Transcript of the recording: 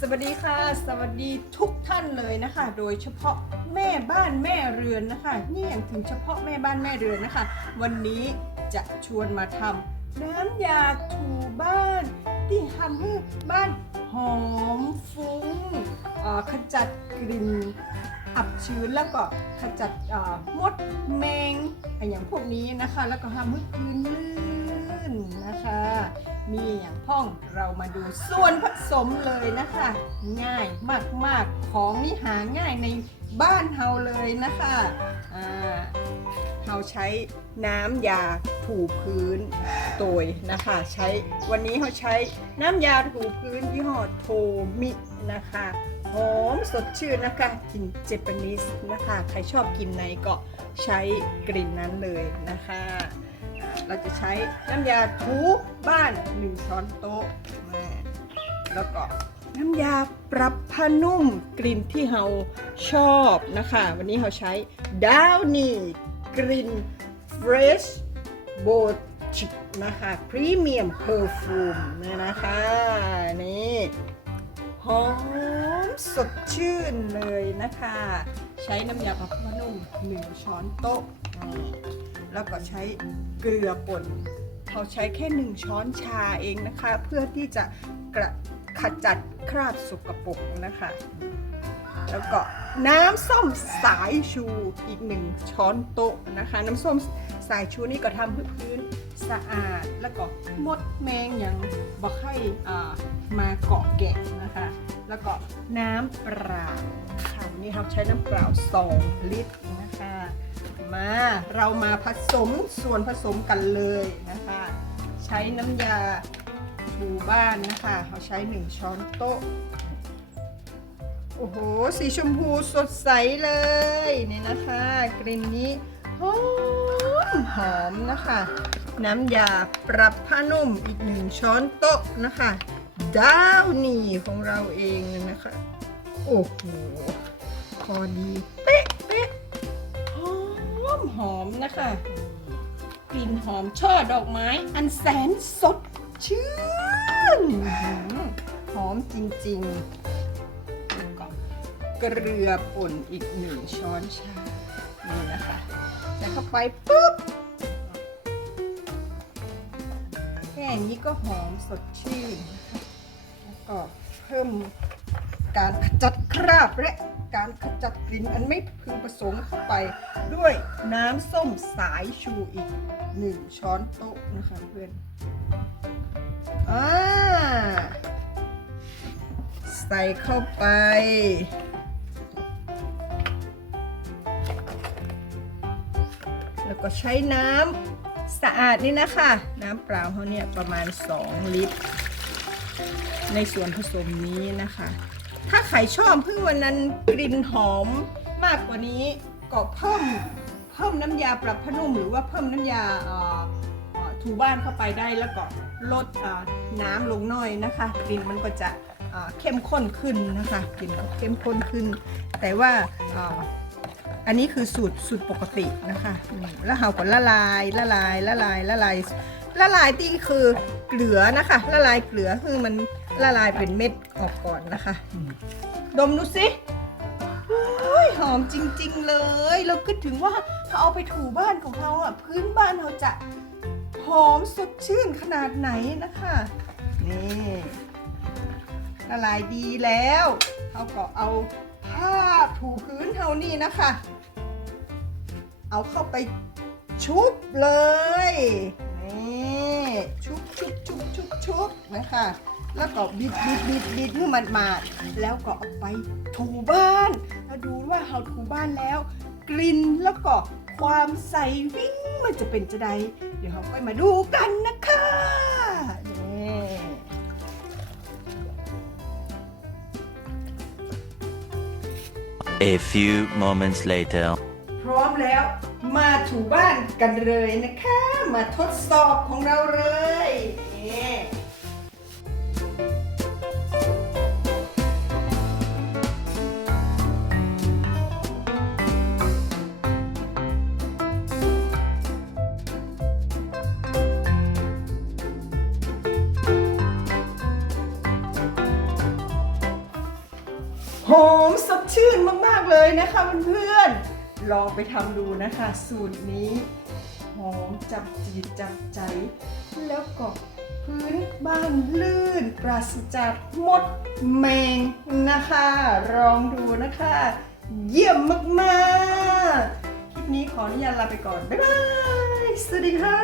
สวัสดีค่ะ สวัสดีทุกท่านเลยนะคะ โดยเฉพาะแม่บ้านแม่เรือนนะคะ นี่อย่างถึงเฉพาะแม่บ้านแม่เรือนนะคะ วันนี้จะชวนมาทำน้ำยาถูบ้าน ที่ทำให้บ้านหอมฟุ้งขจัดกลิ่นอับชื้นแล้วก็ขจัดมดแมงอย่างพวกนี้นะคะ แล้วก็ทำให้พื้นลื่น องเรามาดูส่วนผสมเลยนะคะ ง่ายมากๆของนี่หาง่ายในบ้านเฮาเลยนะคะเฮาใช้น้ำยาถูพื้นโดยนะคะ ใช้วันนี้เขาใช้น้ำยาถูพื้นยี่ห้อโทมินะคะหอมสดชื่นนะคะกลิ่นเจแปนิสนะคะ ใครชอบกินไหนก็ใช้กลิ่นนั้นเลยนะคะ เราจะใช้น้ำยาถูบ้าน1 ช้อนโต๊ะมาแล้วก็น้ำยาปรับผ้านุ่มกลิ่นที่เราชอบนะคะ วันนี้เราใช้ดาวนี่กลิ่น Fresh b o t i c นะคะพรีเมียมเพอร์ฟูมเนี่ยนะคะนี่หอมสดชื่นเลยนะคะ ใช้น้ำยาปรับผ้านุ่ม1ช้อนโต๊ะแล้วก็ใช้เกลือป่น เราใช้แค่หนึ่งช้อนชาเองนะคะ เพื่อที่จะกระขจัดคราบสกปรกนะคะ แล้วก็น้ำส้มสายชูอีกหนึ่งช้อนโต๊ะนะคะ น้ำส้มสายชูนี่ก็ทำให้พื้นสะอาดแล้วก็มดแมงอย่างบกให้อ่ามาเกาะแกะนะคะ แล้วก็น้ำเปล่าค่ะนี่เราใช้น้ำเปล่า 2 ลิตรนะคะ มาเรามาผสมส่วนผสมกันเลยนะคะ ใช้น้ำยาถูบ้านนะคะเราใช้1ช้อนโต๊ะ โอ้โห สีชมพูสดใสเลยนี่นะคะ กลิ่นนี้หอมหอมนะคะ น้ำยาปรับผ้านุ่มอีกหนึ่งช้อนโต๊ะนะคะดาวนี่ของเราเองนะคะ โอ้โห พอดีเป๊ะ หอมนะคะ กลิ่นหอมช่อดอกไม้ อันแสนสดชื่นอื้อหือมจริงๆแล้วก็เกลือป่นอีกหนึ่งช้อนชา นี่นะคะใส่เข้าไปปุ๊บ แค่นี้ก็หอมสดชื่นนะคะแล้วก็เพิ่มการขจัดคราบและ การขจัดกลิ่นอันไม่พึงประสงค์เข้าไป ด้วยน้ำส้มสายชูอีกหนึ่งช้อนโต๊ะนะคะเพื่อนอ่าใส่เข้าไปแล้วก็ใช้น้ำสะอาดนี่นะคะ น้ำเปล่าเขาเนี่ยประมาณ 2 ลิตร ในส่วนผสมนี้นะคะ ถ้าใครชอบพึ่งวันนั้นกลิ่นหอมมากกว่านี้ก็เพิ่มเพิ่มน้ำยาปรับผ้านุ่มหรือว่าเพิ่มน้ำยาถูบ้านเข้าไปได้แล้วก็ลดน้ำลงน้อยนะคะ กลิ่นมันก็จะเข้มข้นขึ้นนะคะกลิ่นก็เข้มข้นขึ้น แต่ว่า อ่ออันนี้คือสูตรสูตรปกตินะคะอืมแล้วเราก็ละลายละลายละลายละลายละลายที่คือเกลือนะคะ ละลายเกลือคือมันละลายเป็นเม็ดออกก่อนนะคะอืมดมดูสิโอ้ยหอมจริง ๆ เลย เราคิดถึงว่าถ้าเอาไปถูบ้านของเราอะพื้นบ้านเราจะหอมสดชื่นขนาดไหนนะคะ นี่ละลายดีแล้วเราก็เอาผ้าถูพื้นเท่านี้นะคะ เอาเข้าไปชุบเลย นี่ชุบชุบชุบชุบชุบนะคะ แล้วก็บิดบิดบิดบิดให้มันมาดแล้วก็เอาไปถูบ้าน แล้วดูว่าเราถูบ้านแล้ว กลิ่นแล้วก็ความใสวิ่งมันจะเป็นจะใด เดี๋ยวเราค่อยมาดูกันนะคะนี่ A few moments later. พร้อมแล้ว มาถูบ้านกันเลยนะคะ มาทดสอบของเราเลยนี่อมสดชื่นมาก ๆ เลยนะคะเพื่อนๆ ลองไปทำดูนะคะ สูตรนี้หอมจับจีดจับใจ แล้วก็พื้นบ้านลื่น ปราศจากมดแมงนะคะ ลองดูนะคะ เยี่ยมมากๆ คลิปนี้ขออนุญาตลาไปก่อน บ๊ายบาย สวัสดีค่ะ